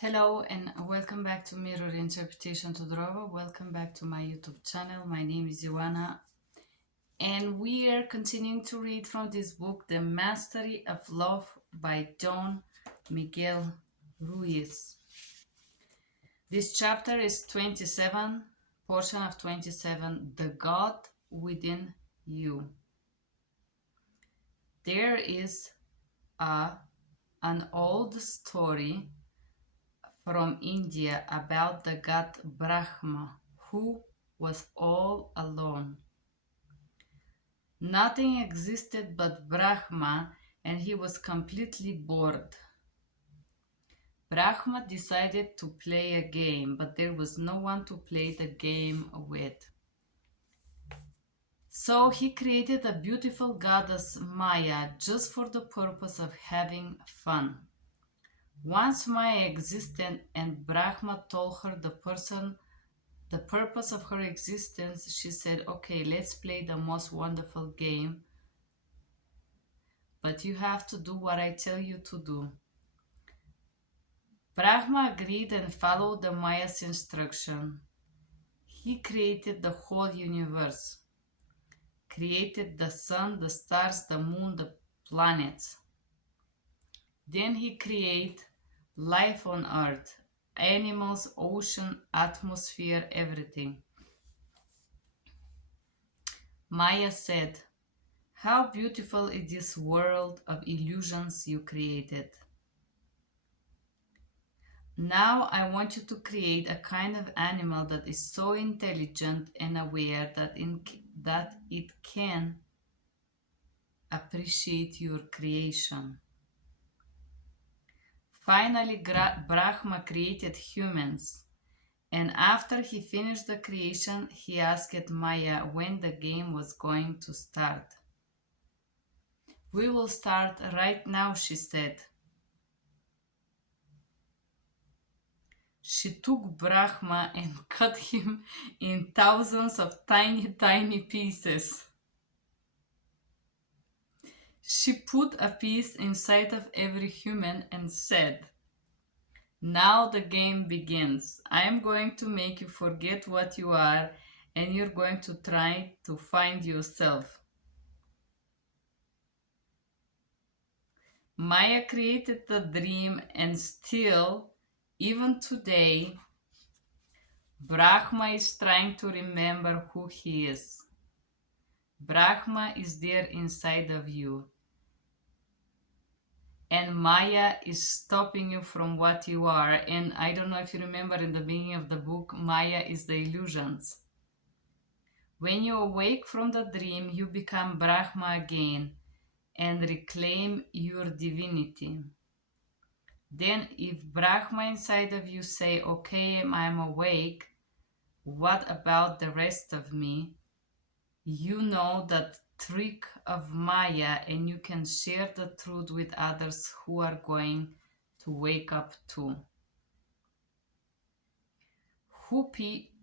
Hello and welcome back to Mirror Interpretation to Drova. Welcome back to my YouTube channel. My name is Ioana and we are continuing to read from this book, The Mastery of Love by Don Miguel Ruiz. This chapter is 27, portion of 27, The God Within You. There is an old story from India about the god Brahma, who was all alone. Nothing existed but Brahma, and he was completely bored. Brahma decided to play a game, but there was no one to play the game with. So he created a beautiful goddess Maya just for the purpose of having fun. Once Maya existed and Brahma told her the purpose of her existence, she said, okay, let's play the most wonderful game, but you have to do what I tell you to do. Brahma agreed and followed the Maya's instruction. He created the whole universe, created the sun, the stars, the moon, the planets. Then he created life on earth, animals, ocean, atmosphere, everything. Maya said, "How beautiful is this world of illusions you created. Now I want you to create a kind of animal that is so intelligent and aware that it can appreciate your creation." Finally, Brahma created humans, and after he finished the creation, he asked Maya when the game was going to start. "We will start right now," she said. She took Brahma and cut him in thousands of tiny pieces. She put a piece inside of every human and said, "Now the game begins. I am going to make you forget what you are, and you're going to try to find yourself." Maya created the dream, and still, even today, Brahma is trying to remember who he is. Brahma is there inside of you. And Maya is stopping you from what you are. And I don't know if you remember in the beginning of the book, Maya is the illusions. When you awake from the dream, you become Brahma again and reclaim your divinity. Then if Brahma inside of you say, "Okay, I'm awake, what about the rest of me?" you know that trick of Maya, and you can share the truth with others who are going to wake up too.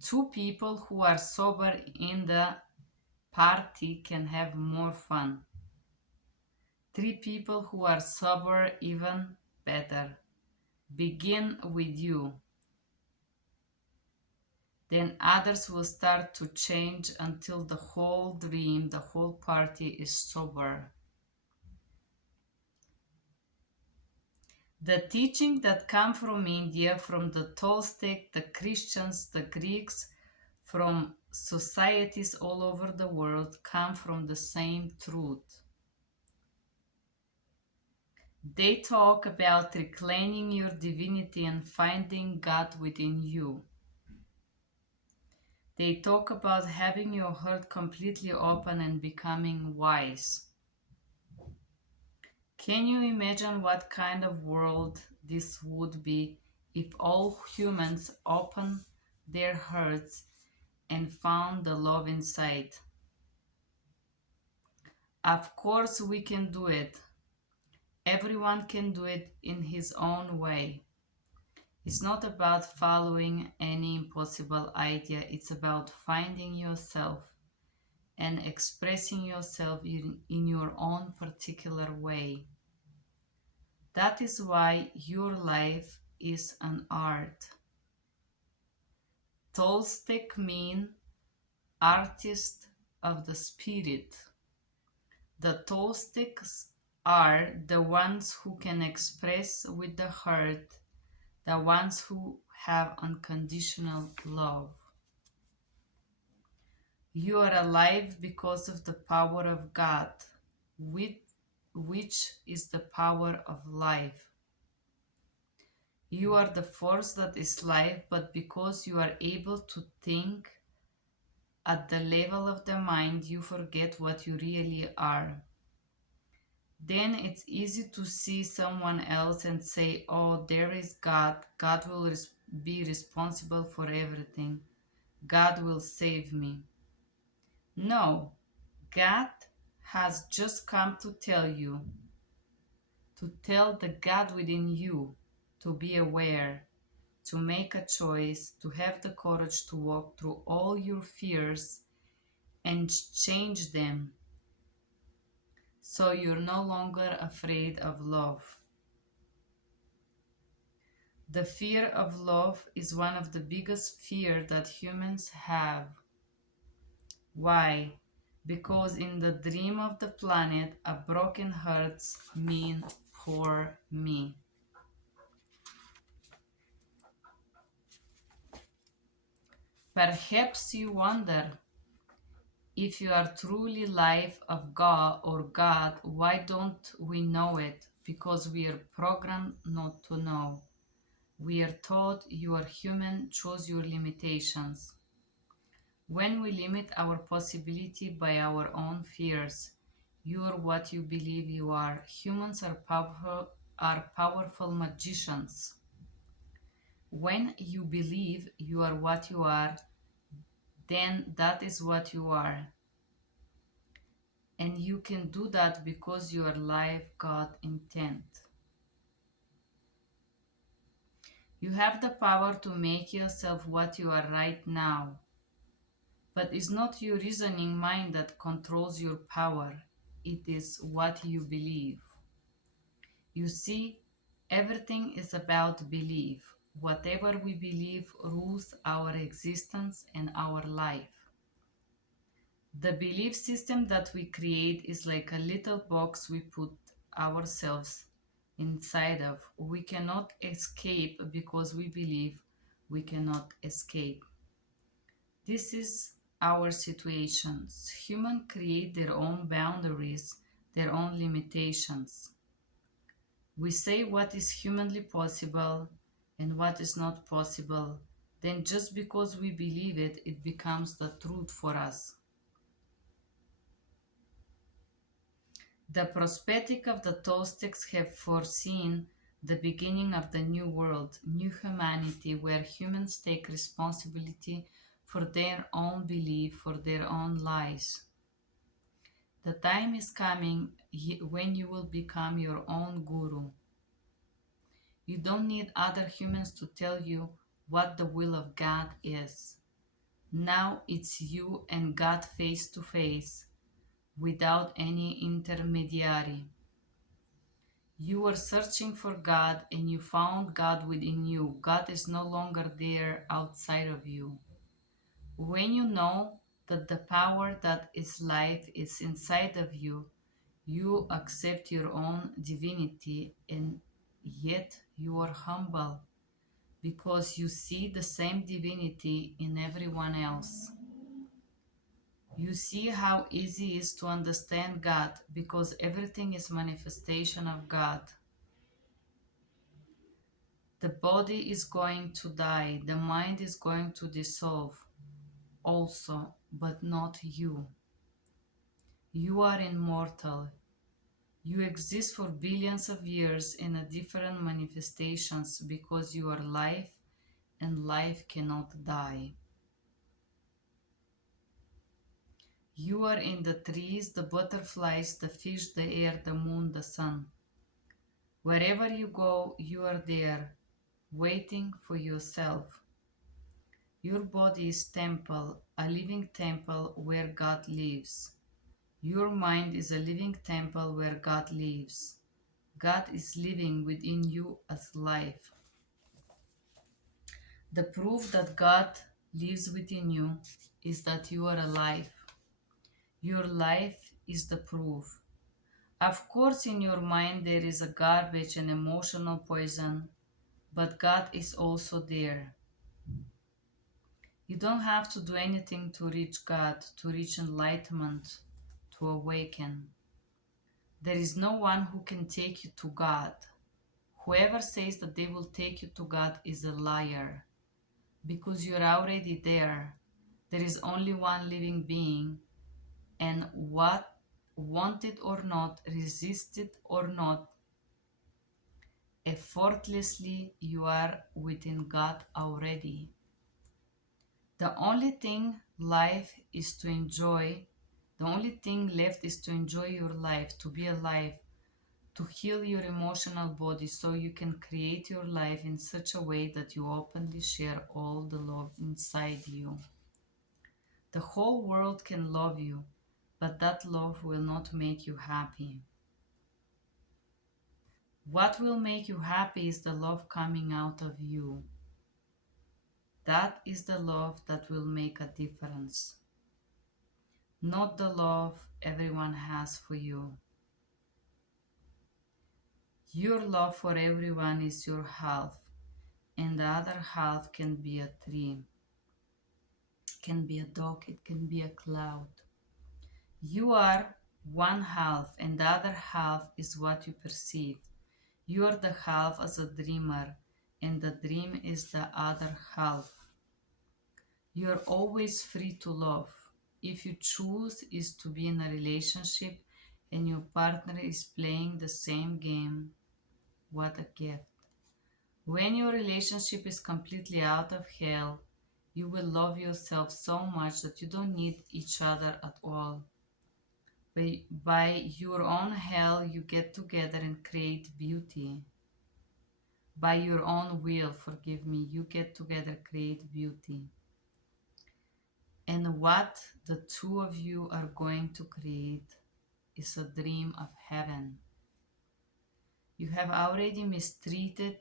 Two people who are sober in the party can have more fun. Three people who are sober, even better. Begin with you. Then others will start to change until the whole dream, the whole party is sober. The teaching that come from India, from the Toltec, the Christians, the Greeks, from societies all over the world, come from the same truth. They talk about reclaiming your divinity and finding God within you. They talk about having your heart completely open and becoming wise. Can you imagine what kind of world this would be if all humans opened their hearts and found the love inside? Of course we can do it. Everyone can do it in his own way. It's not about following any impossible idea. It's about finding yourself and expressing yourself in your own particular way. That is why your life is an art. Toltec mean artist of the spirit. The Toltecs are the ones who can express with the heart, the ones who have unconditional love. You are alive because of the power of God, with, which is the power of life. You are the force that is life, but because you are able to think at the level of the mind, you forget what you really are. Then it's easy to see someone else and say, oh, there is God. God will be responsible for everything. God will save me. No, God has just come to tell you, to tell the God within you to be aware, to make a choice, to have the courage to walk through all your fears and change them so you're no longer afraid of love. The fear of love is one of the biggest fears that humans have. Why? Because in the dream of the planet, a broken hearts mean poor me. Perhaps you wonder, if you are truly life of God or God, why don't we know it? Because we are programmed not to know. We are taught you are human, choose your limitations. When we limit our possibility by our own fears, you are what you believe you are. Humans are powerful magicians. When you believe you are what you are, then that is what you are. And you can do that because you are life God intent. You have the power to make yourself what you are right now. But it's not your reasoning mind that controls your power. It is what you believe. You see, everything is about belief. Whatever we believe rules our existence and our life. The belief system that we create is like a little box we put ourselves inside of. We cannot escape because we believe we cannot escape. This is our situations. Humans create their own boundaries, their own limitations. We say what is humanly possible and what is not possible. Then just because we believe it, it becomes the truth for us. The prosthetic of the Toltecs have foreseen the beginning of the new world, new humanity, where humans take responsibility for their own belief, for their own lives. The time is coming when you will become your own guru. You don't need other humans to tell you what the will of God is. Now it's you and God face to face, without any intermediary. You were searching for God and you found God within you. God is no longer there outside of you. When you know that the power that is life is inside of you, you accept your own divinity, and yet you are humble because you see the same divinity in everyone else. You see how easy it is to understand God because everything is manifestation of God. The body is going to die, the mind is going to dissolve also, but not you. You are immortal. You exist for billions of years in a different manifestations because you are life and life cannot die. You are in the trees, the butterflies, the fish, the air, the moon, the sun. Wherever you go, you are there, waiting for yourself. Your body is temple, a living temple where God lives. Your mind is a living temple where God lives. God is living within you as life. The proof that God lives within you is that you are alive. Your life is the proof. Of course, in your mind there is a garbage and emotional poison, but God is also there. You don't have to do anything to reach God, to reach enlightenment, to awaken. There is no one who can take you to God. Whoever says that they will take you to God is a liar, because you're already there. There is only one living being, and what, want it or not, resist it or not, effortlessly you are within God already. The only thing life is to enjoy, the only thing left is to enjoy your life, to be alive, to heal your emotional body so you can create your life in such a way that you openly share all the love inside you. The whole world can love you, but that love will not make you happy. What will make you happy is the love coming out of you. That is the love that will make a difference, not the love everyone has for you. Your love for everyone is your half, and the other half can be a tree, can be a dog, it can be a cloud. You are one half, and the other half is what you perceive. You are the half as a dreamer, and the dream is the other half. You are always free to love. If you choose is to be in a relationship and your partner is playing the same game, what a gift. When your relationship is completely out of hell, you will love yourself so much that you don't need each other at all. By your own hell, you get together and create beauty. By your own will, forgive me, you get together, create beauty. And what the two of you are going to create is a dream of heaven. You have already mistreated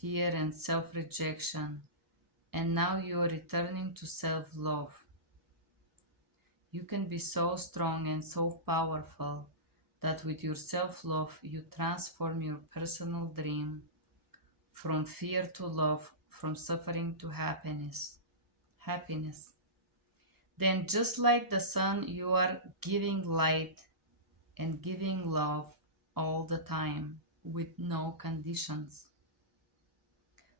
fear and self-rejection, and now you are returning to self-love. You can be so strong and so powerful that with your self-love you transform your personal dream from fear to love, from suffering to happiness. Happiness. Then just like the sun, you are giving light and giving love all the time with no conditions.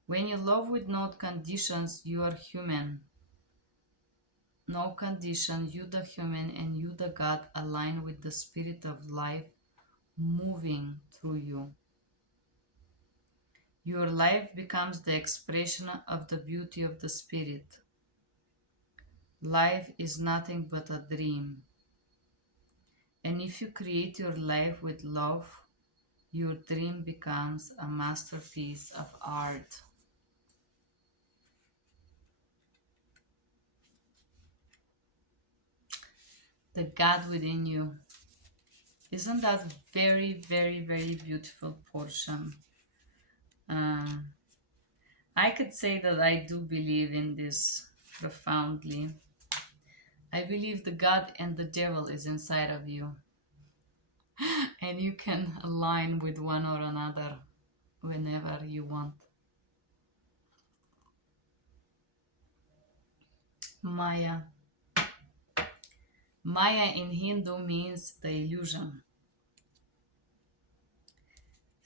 When you love with no conditions, you are human. No condition, you the human and you the God align with the spirit of life moving through you. Your life becomes the expression of the beauty of the spirit. Life is nothing but a dream. And if you create your life with love, your dream becomes a masterpiece of art. The God within you. Isn't that very, very, very beautiful portion? I could say that I do believe in this profoundly. I believe the God and the devil is inside of you. And you can align with one or another whenever you want. Maya. Maya in Hindu means the illusion.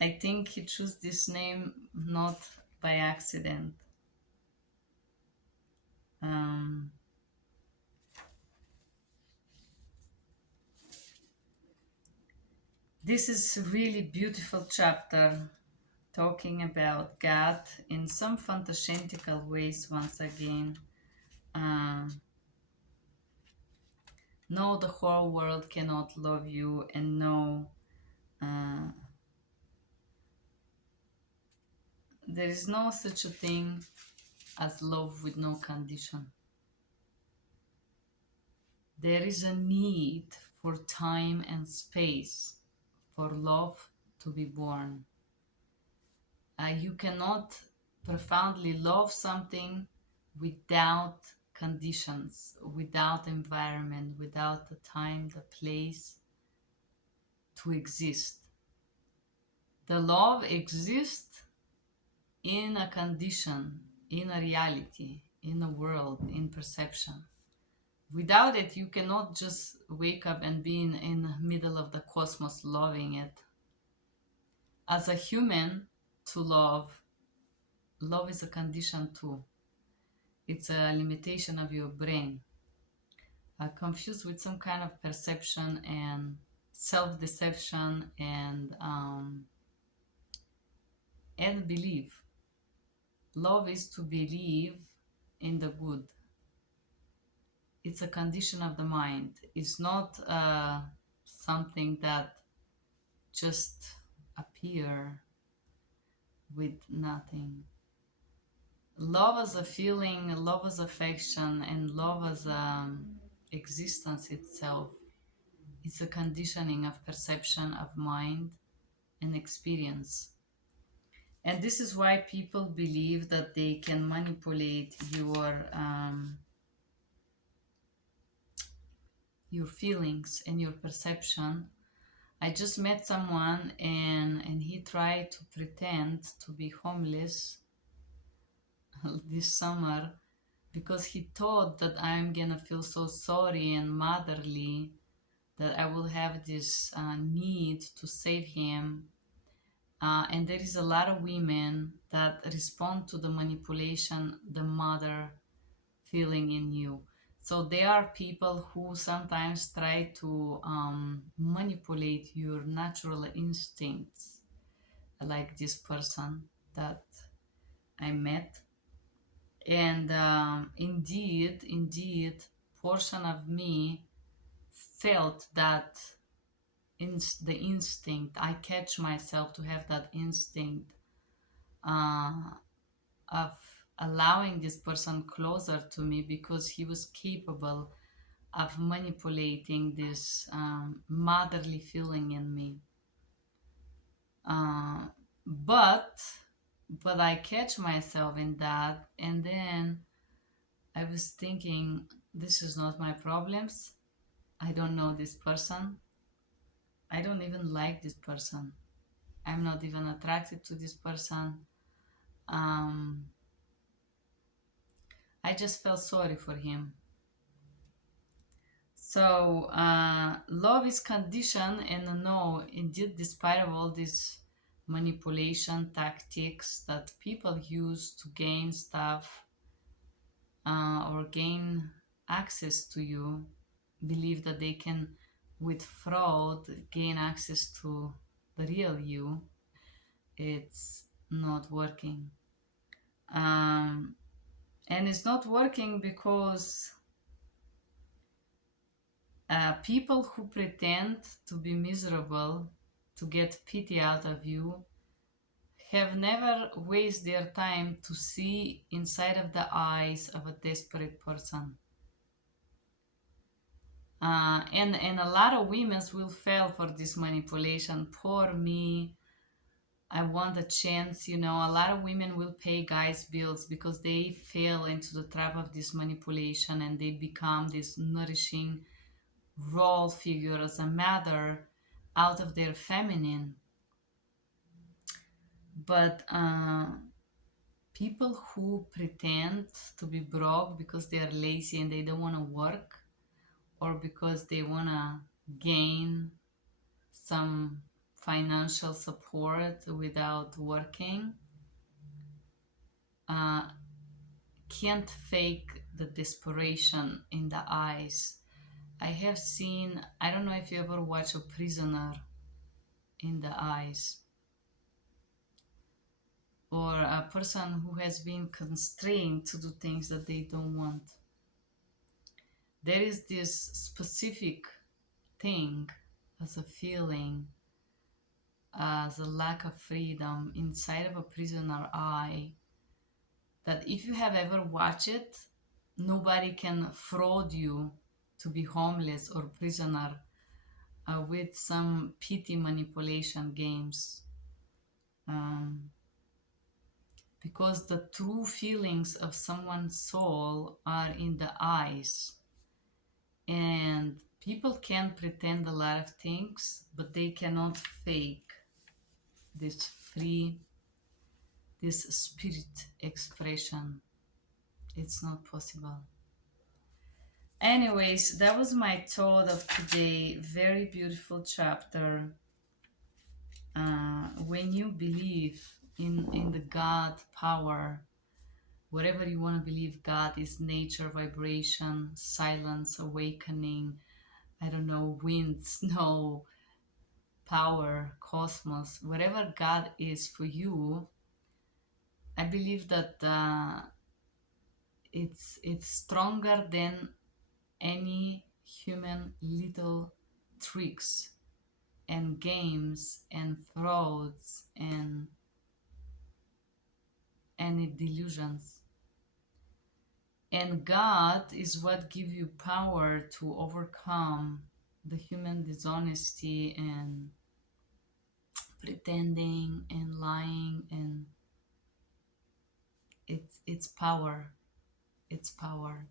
I think he chose this name not by accident. This is a really beautiful chapter talking about God in some fantastical ways once again. No, the whole world cannot love you, and no, there is no such a thing as love with no condition. There is a need for time and space for love to be born. You cannot profoundly love something without conditions, without environment, without the time, the place to exist. The love exists in a condition, in a reality, in a world, in perception. Without it, you cannot just wake up and be in the middle of the cosmos loving it. As a human, to love is a condition too. It's a limitation of your brain, confused with some kind of perception and self-deception and belief. Love is to believe in the good. It's a condition of the mind. It's not something that just appear with nothing. Love as a feeling, love as affection, and love as existence itself. It's a conditioning of perception, of mind, and experience. And this is why people believe that they can manipulate your feelings and your perception. I just met someone and he tried to pretend to be homeless this summer because he thought that I'm gonna feel so sorry and motherly, that I will have this need to save him. And there is a lot of women that respond to the manipulation, the mother feeling in you. So there are people who sometimes try to manipulate your natural instincts, like this person that I met. And indeed, portion of me felt that the instinct. I catch myself to have that instinct of allowing this person closer to me because he was capable of manipulating this motherly feeling in me. But I catch myself in that, and then I was thinking, this is not my problems. I don't know this person. I don't even like this person. I'm not even attracted to this person. I just felt sorry for him. So love is conditioned, and no, indeed, despite of all these manipulation tactics that people use to gain stuff or gain access to you, believe that they can, with fraud, gain access to the real you. It's not working. And it's not working because people who pretend to be miserable to get pity out of you have never wasted their time to see inside of the eyes of a desperate person. And a lot of women will fail for this manipulation. Poor me, I want a chance. A lot of women will pay guys' bills because they fell into the trap of this manipulation, and they become this nourishing role figure as a mother out of their feminine. But people who pretend to be broke because they are lazy and they don't want to work, or because they want to gain some financial support without working, can't fake the desperation in the eyes. I have seen, I don't know if you ever watch a prisoner in the eyes, or a person who has been constrained to do things that they don't want. There is this specific thing as a feeling, as a lack of freedom inside of a prisoner eye, that if you have ever watched it, nobody can fraud you to be homeless or prisoner with some pity manipulation games. because the true feelings of someone's soul are in the eyes. And people can pretend a lot of things, but they cannot fake this free, this spirit expression. It's not possible. Anyways, that was my thought of today. Very beautiful chapter. When you believe in the God power, whatever you want to believe, God is nature, vibration, silence, awakening, I don't know, wind, snow, power, cosmos, whatever God is for you, I believe that it's stronger than any human little tricks and games and frauds and any delusions. And God is what gives you power to overcome the human dishonesty and pretending and lying, and it's power. It's power.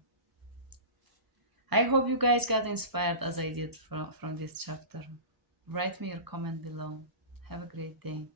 I hope you guys got inspired as I did from this chapter. Write me your comment below. Have a great day.